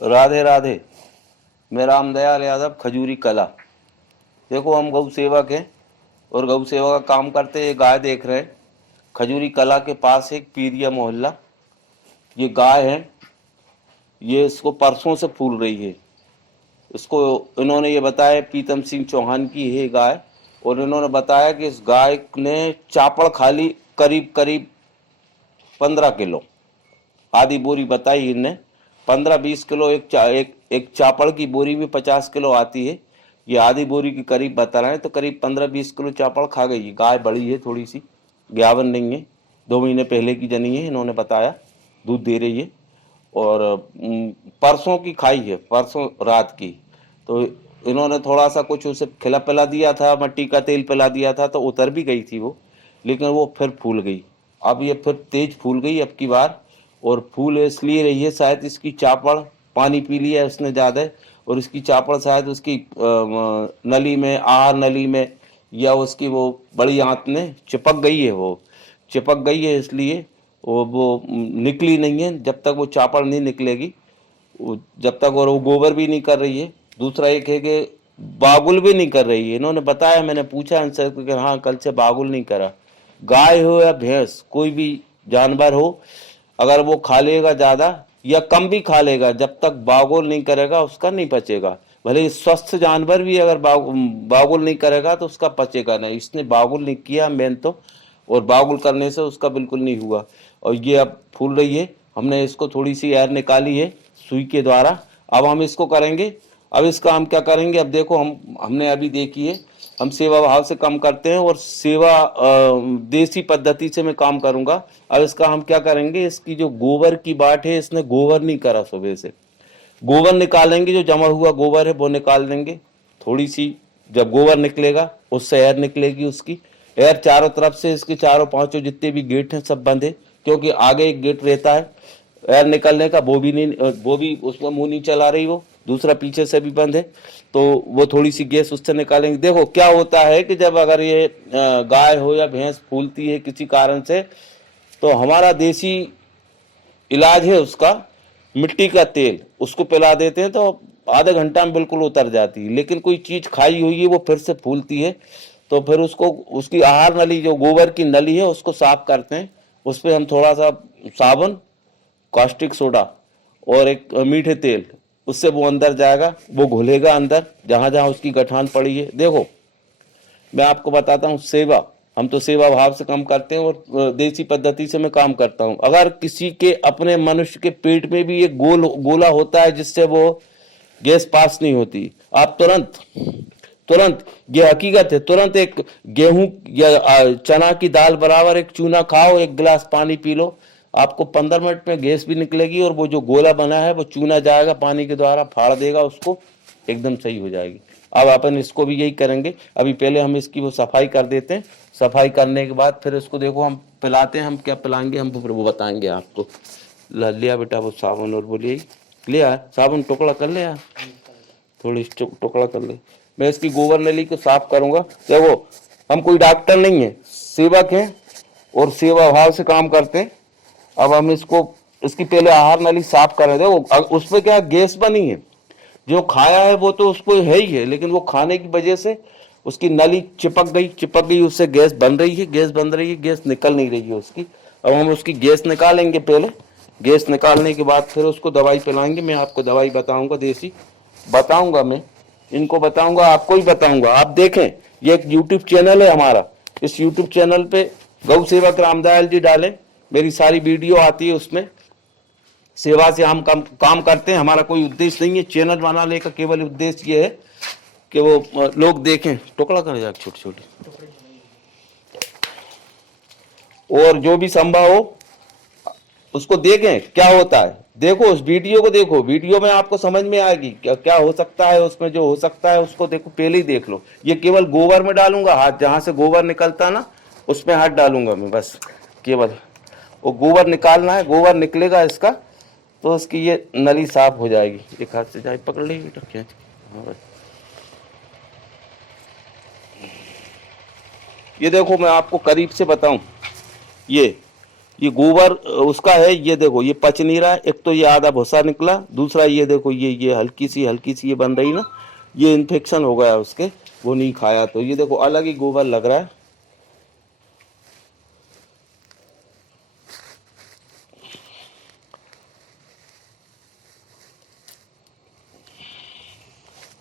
राधे राधे। मैं रामदयाल यादव, खजूरी कला। देखो, हम गौ सेवक हैं और गौ सेवा का काम करते हैं। ये गाय देख रहे हैं, खजूरी कला के पास एक पीरिया मोहल्ला। ये गाय है, ये इसको परसों से फूल रही है। इसको इन्होंने ये बताया, प्रीतम सिंह चौहान की है गाय, और इन्होंने बताया कि इस गाय ने चापड़ खा ली करीब करीब 15 किलो। आधी बोरी बताई इनने। 15-20 किलो एक चापड़ की बोरी में 50 किलो आती है। ये आधी बोरी की करीब बता रहे हैं, तो करीब 15-20 किलो चापड़ खा गई। गाय बड़ी है थोड़ी सी, ग्यावन नहीं है, 2 महीने पहले की जनी है, इन्होंने बताया। दूध दे रही है और परसों की खाई है, परसों रात की। तो इन्होंने थोड़ा सा कुछ उसे खिला पिला दिया था, मट्टी का तेल पिला दिया था, तो उतर भी गई थी वो, लेकिन वो फिर फूल गई। अब ये फिर तेज फूल गई अब की बार। और फूल इसलिए रही है, शायद इसकी चापड़ पानी पी लिया है उसने ज़्यादा, और इसकी चापड़ शायद उसकी नली में, आहार नली में, या उसकी वो बड़ी आंत में चिपक गई है। वो चिपक गई है, इसलिए वो निकली नहीं है। जब तक वो चापड़ नहीं निकलेगी, जब तक, और वो गोबर भी नहीं कर रही है। दूसरा एक है कि बागुल भी नहीं कर रही है। इन्होंने बताया, मैंने पूछा इनसे कि हाँ, कल से बागुल नहीं करा। गाय हो या भैंस, कोई भी जानवर हो, अगर वो खा लेगा ज्यादा या कम भी खा लेगा, जब तक बागुल नहीं करेगा उसका नहीं पचेगा। भले ही स्वस्थ जानवर भी अगर बागुल नहीं करेगा तो उसका पचेगा नहीं। इसने बागुल नहीं किया मेन तो, और बागुल करने से उसका बिल्कुल नहीं हुआ। और ये अब फूल रही है। हमने इसको थोड़ी सी एयर निकाली है सुई के द्वारा। अब हम इसको करेंगे। अब इसका हम क्या करेंगे, अब देखो, हमने अभी देखी है, हम सेवा भाव से काम करते हैं, और सेवा देसी पद्धति से मैं काम करूंगा। अब इसका हम क्या करेंगे, इसकी जो गोबर की बाट है, इसने गोबर नहीं करा सुबह से। गोबर निकालेंगे, जो जमा हुआ गोबर है वो निकाल देंगे थोड़ी सी। जब गोबर निकलेगा उससे एयर निकलेगी उसकी। एयर चारों तरफ से, इसके चारों पांचों जितने भी गेट हैं सब बंद है, क्योंकि आगे एक गेट रहता है एयर निकलने का, वो भी नहीं, वो भी उसमें मुंह नहीं चला रही वो। दूसरा पीछे से भी बंद है, तो वो थोड़ी सी गैस उससे निकालेंगे। देखो क्या होता है कि जब अगर ये गाय हो या भैंस फूलती है किसी कारण से, तो हमारा देसी इलाज है उसका, मिट्टी का तेल उसको पिला देते हैं, तो आधे घंटा में बिल्कुल उतर जाती है। लेकिन कोई चीज खाई हुई है वो फिर से फूलती है, तो फिर उसको, उसकी आहार नली, जो गोबर की नली है, उसको साफ करते हैं। उस पर हम थोड़ा सा साबुन, कास्टिक सोडा और एक मीठे तेल, उससे वो अंदर जाएगा, वो घुलेगा अंदर जहां जहां उसकी गठान पड़ी है। देखो, मैं आपको बताता हूँ, सेवा, हम तो सेवा भाव से काम करते हैं, और देसी पद्धति से मैं काम करता हूँ। अगर किसी के, अपने मनुष्य के पेट में भी एक गोला होता है जिससे वो गैस पास नहीं होती, आप तुरंत तुरंत, ये हकीकत है, तुरंत एक गेहूं या चना की दाल बराबर एक चूना खाओ, एक गिलास पानी पी लो, आपको 15 मिनट में गैस भी निकलेगी, और वो जो गोला बना है वो चूना जाएगा पानी के द्वारा, फाड़ देगा उसको, एकदम सही हो जाएगी। अब अपन इसको भी यही करेंगे। अभी पहले हम इसकी वो सफाई कर देते हैं। सफाई करने के बाद फिर इसको देखो हम पिलाते हैं। हम क्या पिलाएंगे हम फिर वो बताएंगे आपको। लिया बेटा वो साबुन, और बोलिए, लिया साबुन, टुकड़ा कर ले यार, थोड़ी टुकड़ा कर ले। मैं इसकी गोबर नली को साफ करूंगा। देखो, हम कोई डॉक्टर नहीं है, सेवक हैं, और सेवा भाव से काम करते हैं। अब हम इसको, इसकी पहले आहार नली साफ कर रहे थे। वो उसमें क्या गैस बनी है, जो खाया है वो तो उसको है ही है, लेकिन वो खाने की वजह से उसकी नली चिपक गई, उससे गैस बन रही है, गैस बन रही है, गैस निकल नहीं रही है उसकी। अब हम उसकी गैस निकालेंगे पहले। गैस निकालने के बाद फिर उसको दवाई पिलाएंगे। मैं आपको दवाई बताऊंगा, देसी बताऊंगा, मैं इनको बताऊंगा, आपको ही बताऊंगा। आप देखें, ये एक यूट्यूब चैनल है हमारा। इस यूट्यूब चैनल पे गौ सेवक रामदयाल जी डालें, मेरी सारी वीडियो आती है उसमें। सेवा से हम काम करते हैं। हमारा कोई उद्देश्य नहीं है चैनल बनाने का, केवल उद्देश्य ये है कि वो लोग देखें। टुकड़ा कर जाए छोटे छोटे, और जो भी संभव हो उसको देखें क्या होता है। देखो, उस वीडियो को देखो, वीडियो में आपको समझ में आएगी क्या क्या हो सकता है उसमें। जो हो सकता है उसको देखो, पहले ही देख लो। ये केवल गोबर में डालूंगा, हाथ जहां से गोबर निकलता ना उसमें हाथ डालूंगा मैं, बस केवल वो गोबर निकालना है। गोबर निकलेगा इसका, तो उसकी ये नली साफ हो जाएगी। एक हाथ से जाए पकड़ ली बेटा, खींच। हाँ बस। ये देखो, मैं आपको करीब से बताऊं, ये ये गोबर उसका है, ये देखो ये पच नहीं रहा है। एक तो ये आधा भूसा निकला, दूसरा ये देखो ये हल्की सी ये बन रही ना, ये इन्फेक्शन हो गया उसके, वो नहीं खाया। तो ये देखो अलग ही गोबर लग रहा है।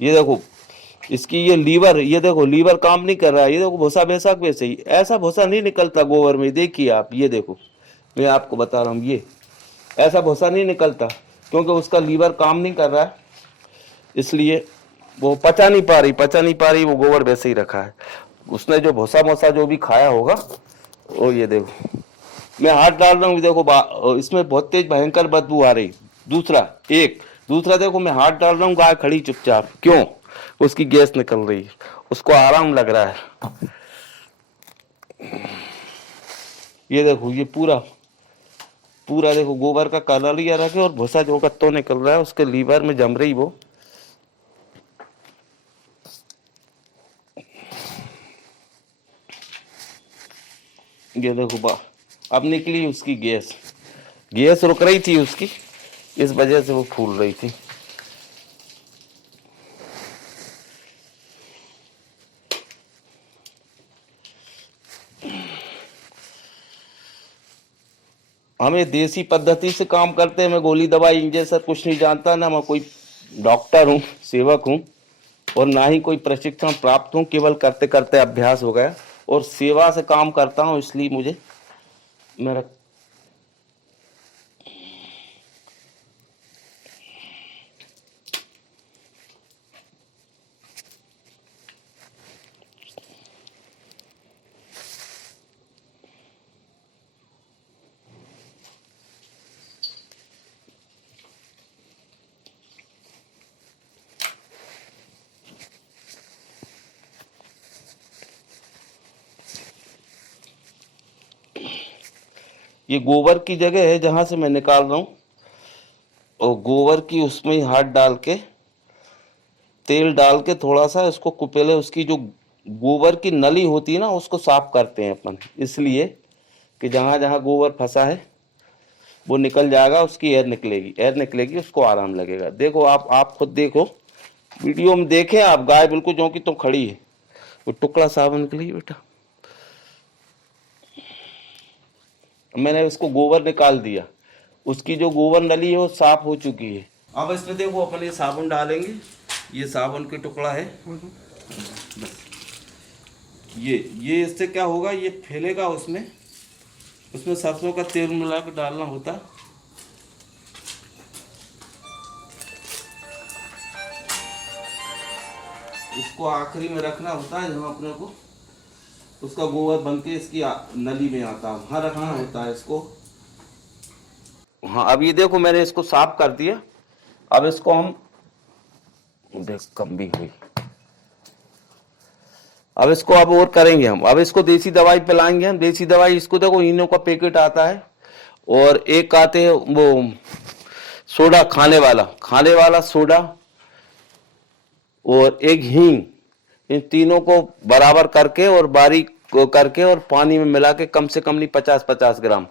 ये देखो इसकी ये लीवर, ये देखो लीवर काम नहीं कर रहा है। ये देखो भूसा बेशक वैसे ही, ऐसा भूसा नहीं निकलता गोबर में। देखिए आप, ये देखो मैं आपको बता रहा हूँ, ये ऐसा भूसा नहीं निकलता, क्योंकि उसका लीवर काम नहीं कर रहा है, इसलिए वो पचा नहीं पा रही, वो गोबर वैसे ही रखा है। उसने जो भूसा मोसा जो भी खाया होगा, वो ये देखो मैं हाथ डाल रहा हूँ, देखो इसमें बहुत तेज भयंकर बदबू आ रही। दूसरा दूसरा देखो मैं हाथ डाल रहा हूँ, गाय खड़ी चुपचाप, क्यों? उसकी गैस निकल रही है, उसको आराम लग रहा है। ये देखो ये पूरा पूरा देखो गोबर का कलर लिया रखे, और भूसा जो कत्तो निकल रहा है उसके लीवर में जम रही वो। ये देखो अब निकली उसकी गैस, गैस रुक रही थी उसकी, इस वजह से वो फूल रही थी। हमें देसी पद्धति से काम करते हैं, मैं गोली दवाई इंजेक्शन कुछ नहीं जानता, ना मैं कोई डॉक्टर हूँ, सेवक हूँ, और ना ही कोई प्रशिक्षण प्राप्त हूँ। केवल करते करते अभ्यास हो गया, और सेवा से काम करता हूँ, इसलिए मुझे मेरा ये गोबर की जगह है जहां से मैं निकाल रहा हूँ, और गोबर की उसमें ही हाथ डाल के, तेल डाल के थोड़ा सा इसको कुपेले, उसकी जो गोबर की नली होती है ना, उसको साफ करते हैं अपन, इसलिए कि जहां जहां गोबर फंसा है वो निकल जाएगा, उसकी एयर निकलेगी, उसको आराम लगेगा। देखो आप खुद देखो, वीडियो में देखें आप, गाय बिल्कुल जो कि तो खड़ी है, वो टुकड़ा साबुन निकली बेटा, मैंने उसको गोबर निकाल दिया, उसकी जो गोबर नली है वो साफ हो चुकी है। अब इसमें देखो अपन ये साबुन डालेंगे, ये साबुन के टुकड़ा है बस। ये इससे क्या होगा, ये फैलेगा उसमें सरसों का तेल मिला के डालना होता, इसको आखिरी में रखना होता है जहाँ अपने को उसका गोबर बन के इसकी नली में आता है, वहाँ रखना होता है इसको। हाँ अब ये देखो मैंने इसको साफ कर दिया। अब इसको हम देख कम भी हुई, अब इसको अब और करेंगे हम, अब इसको देसी दवाई पिलाएंगे हम। देसी दवाई इसको देखो इनो का पैकेट आता है, और एक आते हैं वो सोडा, खाने वाला सोडा, और एक हींग, इन तीनों को बराबर करके और बारीक करके और पानी में मिला के, कम से कम नहीं 50-50 ग्राम,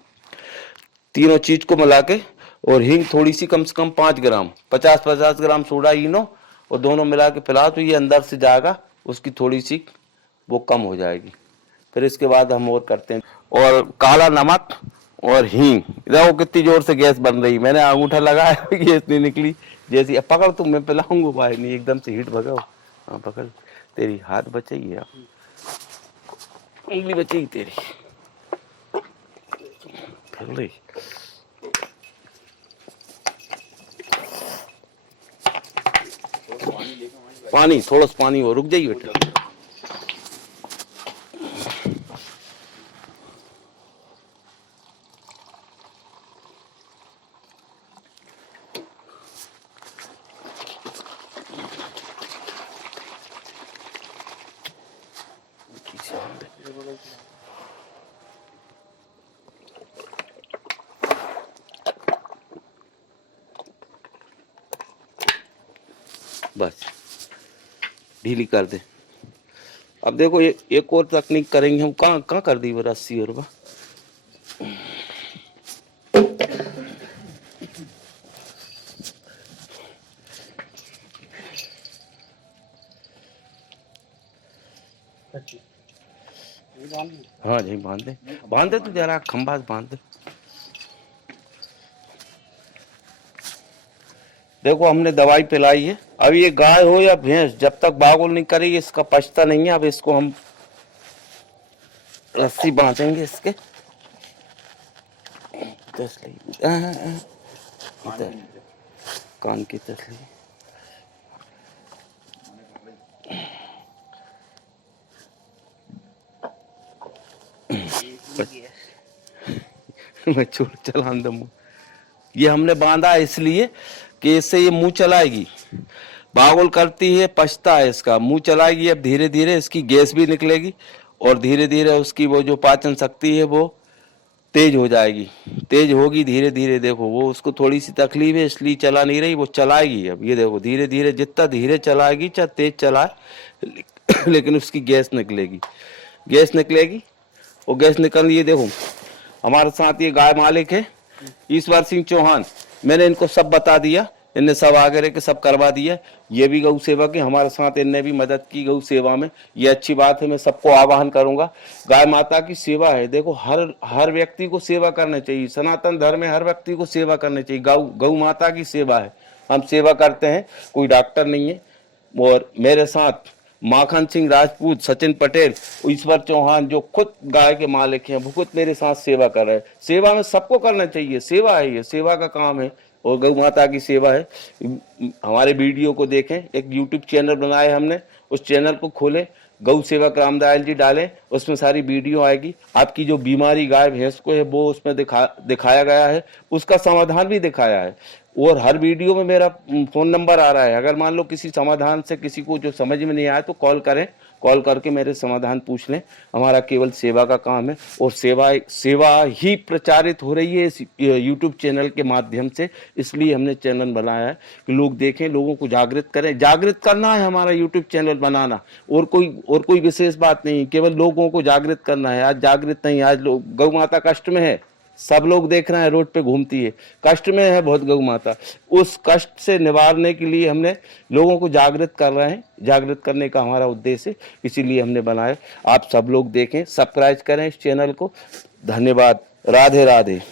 तीनों चीज को मिला के, और हींग थोड़ी सी कम से कम 5 ग्राम, 50-50 ग्राम सोडा इनो, और दोनों मिला के पिलाओ, तो ये अंदर से जाएगा, उसकी थोड़ी सी वो कम हो जाएगी। फिर इसके बाद हम और करते हैं, और काला नमक और हींग। देखो कितनी जोर से गैस बन रही, मैंने अंगूठा लगाया गैस नहीं निकली, जैसी अब पकड़ तुम, मैं पिलाऊंगा भाई, नहीं एकदम से हीट भगाओ। हाँ पकड़, तेरी हाथ बचेगी, आप उंगली बचेगी तेरी, फिर रही। पानी थोड़ा सा पानी हो, रुक जाइए बेटा। बस ढीली कर दे। अब देखो ये एक और तकनीक करेंगे हम, कहाँ कहाँ कर दी वो रस्सी, और हाँ जी, बांध दे तो जरा खंभा बांध दे। देखो हमने दवाई पिलाई है। अब ये गाय हो या भैंस, जब तक बागुल नहीं करेगी इसका पछता नहीं है। अब इसको हम रस्सी बांधेंगे इसके तसली, कान की तसली। मैं छोड़ चलान दे मुँह। ये हमने बांधा इसलिए कि इससे ये मुंह चलाएगी, बागुल करती है, पछता है इसका, मुंह चलाएगी। अब धीरे धीरे इसकी गैस भी निकलेगी और धीरे धीरे उसकी वो जो पाचन शक्ति है वो तेज हो जाएगी, तेज होगी धीरे धीरे। देखो वो उसको थोड़ी सी तकलीफ है इसलिए चला नहीं रही, वो चलाएगी। अब ये देखो धीरे धीरे, जितना धीरे चलाएगी चाहे तेज चलाए लेकिन उसकी गैस निकलेगी, गैस निकलेगी। और गैस निकल, ये देखो हमारे साथ ये गाय मालिक है ईश्वर सिंह चौहान, मैंने इनको सब बता दिया, इनने सब आगे रह के सब करवा दिया। ये भी गौ सेवक है हमारे साथ, इनने भी मदद की गौ सेवा में, ये अच्छी बात है। मैं सबको आह्वान करूंगा, गाय माता की सेवा है। देखो हर व्यक्ति को सेवा करना चाहिए, सनातन धर्म में हर व्यक्ति को सेवा करना चाहिए। गौ माता की सेवा है, हम सेवा करते हैं, कोई डॉक्टर नहीं है। और मेरे साथ माखन सिंह राजपूत, सचिन पटेल, ईश्वर चौहान जो खुद गाय के मालिक हैं, वो खुद मेरे साथ सेवा कर रहे हैं। सेवा में सबको करना चाहिए, सेवा है, ये सेवा का काम है और गौ माता की सेवा है। हमारे वीडियो को देखें, एक यूट्यूब चैनल बनाए हमने, उस चैनल को खोलें, गौ सेवक रामदयाल जी डालें, उसमें सारी वीडियो आएगी। आपकी जो बीमारी गाय भैंस को है वो उसमें दिखाया गया है, उसका समाधान भी दिखाया है। और हर वीडियो में मेरा फोन नंबर आ रहा है, अगर मान लो किसी समाधान से किसी को जो समझ में नहीं आया तो कॉल करें, कॉल करके मेरे समाधान पूछ लें। हमारा केवल सेवा का काम है और सेवा ही प्रचारित हो रही है इस यूट्यूब चैनल के माध्यम से, इसलिए हमने चैनल बनाया है कि लोग देखें, लोगों को जागृत करें। जागृत करना है हमारा यूट्यूब चैनल बनाना, और कोई विशेष बात नहीं, केवल लोगों को जागृत करना है। आज जागृत नहीं, आज लोग, गौ माता कष्ट में है, सब लोग देख रहे हैं, रोड पे घूमती है, कष्ट में है बहुत गौ माता। उस कष्ट से निवारने के लिए हमने लोगों को जागृत कर रहे हैं, जागृत करने का हमारा उद्देश्य है, इसीलिए हमने बनाया। आप सब लोग देखें, सब्सक्राइब करें इस चैनल को। धन्यवाद, राधे राधे।